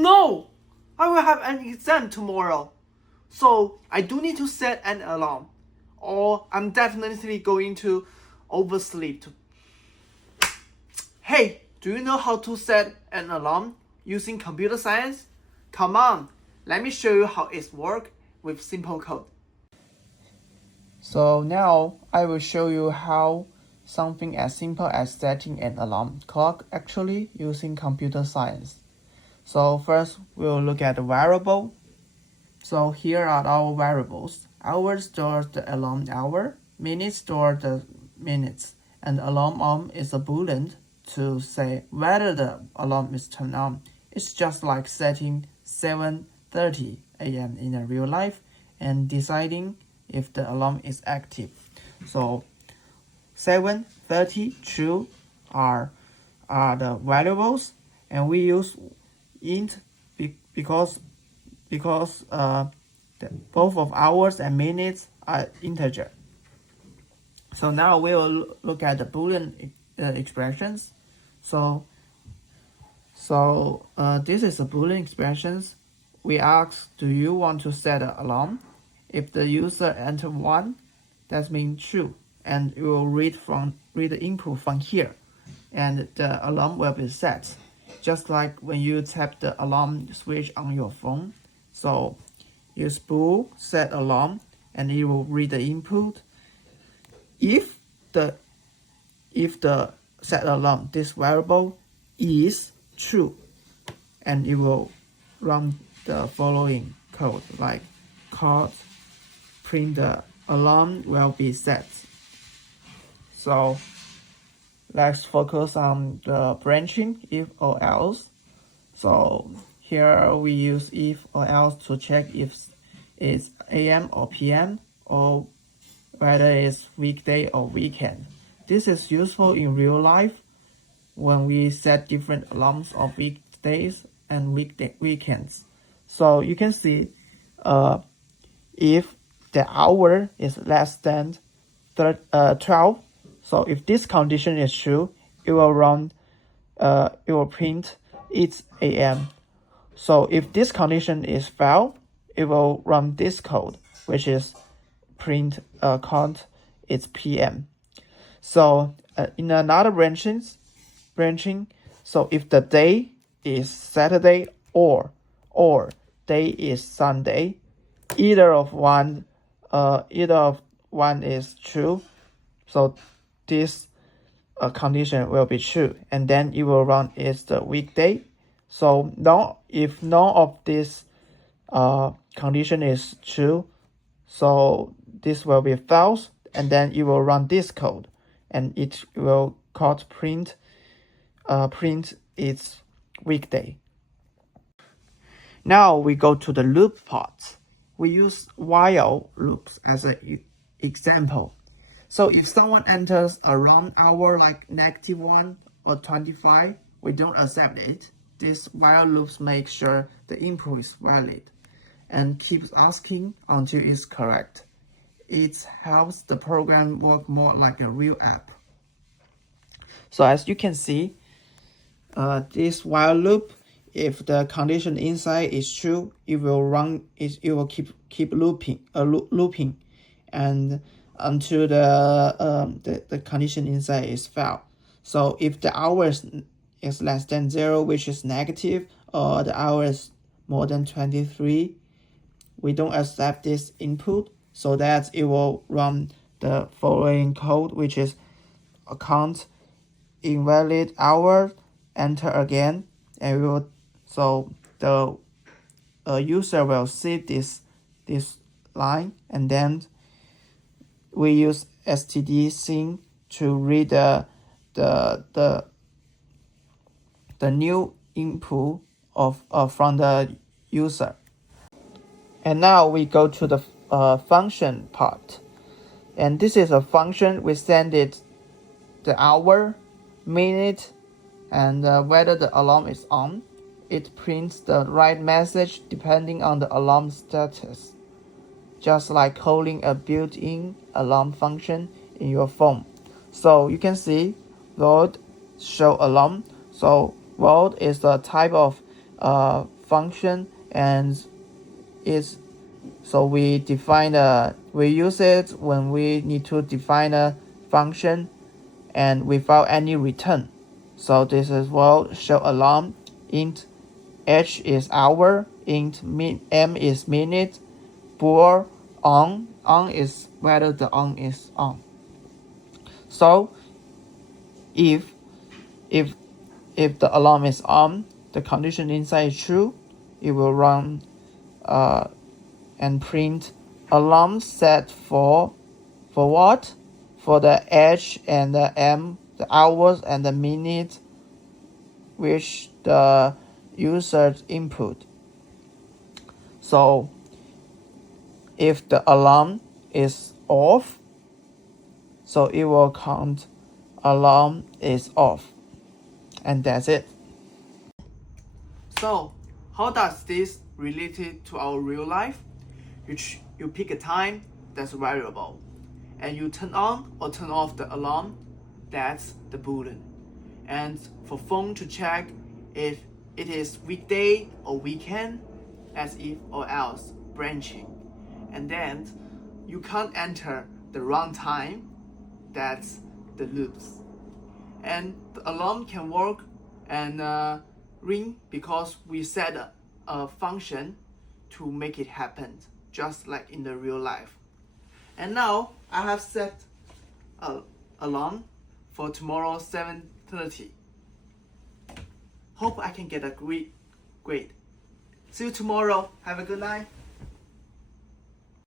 no! I will have an exam tomorrow. So I do need to set an alarm. Or I'm definitely going to oversleep. Hey, do you know how to set an alarm using computer science? Come on, let me show you how it works with simple code. So now I will show you how something as simple as setting an alarm clock actually using computer science. So first we'll look at the variable. So here are our variables. Hour stores the alarm hour, minutes store the minutes, and alarm on is a boolean to say whether the alarm is turned on. It's just like setting 7:30 a.m. in a real life and deciding if the alarm is active. So 7:30 true are the variables, and we use int because both of hours and minutes are integer. So now we will look at the Boolean expressions. So this is a Boolean expressions. We ask, do you want to set an alarm? If the user enter 1, that means true, and you will read the input from here, and the alarm will be set, just like when you tap the alarm switch on your phone. So use bool set alarm, and it will read the input. If the set alarm, this variable is true, and it will run the following code like code print the alarm will be set. So let's focus on the branching if or else. So here we use if or else to check if it's AM or PM, or whether it's weekday or weekend. This is useful in real life when we set different alarms of weekdays and weekends. So you can see if the hour is less than 12, so if this condition is true, it will print it's AM. So if this condition is failed, it will run this code, which is print count it's PM. So in another branching, so if the day is Saturday or day is Sunday, either of one is true, so this condition will be true, and then it will run is the weekday. So if none of this condition is true, so this will be false, and then it will run this code, and it will called print its weekday. Now we go to the loop part. We use while loops as an example. So if someone enters a wrong hour like -1 or 25, we don't accept it. This while loops make sure the input is valid and keeps asking until it's correct. It helps the program work more like a real app. So as you can see, this while loop, if the condition inside is true, it will keep looping, and until the condition inside is failed. So if the hours is less than 0, which is negative, or the hours more than 23, we don't accept this input, so that it will run the following code, which is account invalid hour, enter again, and so the user will see this line, and then we use std_syn to read the new input from the user. And now we go to the function part, and this is a function. We send it the hour, minute, and whether the alarm is on. It prints the right message depending on the alarm status, just like calling a built-in alarm function in your phone. So you can see load show alarm. So load is the type of function, and it's so we use it when we need to define a function and without any return. So this is what show alarm. Int h is hour, int m is minute, bool on is whether the on is on. So if the alarm is on, the condition inside is true, it will run and print alarm set for what? For the h and the m, the hours and the minute, which the user input. So if the alarm is off, so it will count alarm is off, and that's it. So how does this relate to our real life? You pick a time that's variable, and you turn on or turn off the alarm, that's the boolean. And for phone to check if it is weekday or weekend, as if or else branching. And then you can't enter the wrong time, that's the loops. And the alarm can work and ring because we set a function to make it happen, just like in the real life. And now I have set an alarm for tomorrow 7:30. Hope I can get a great grade. See you tomorrow. Have a good night.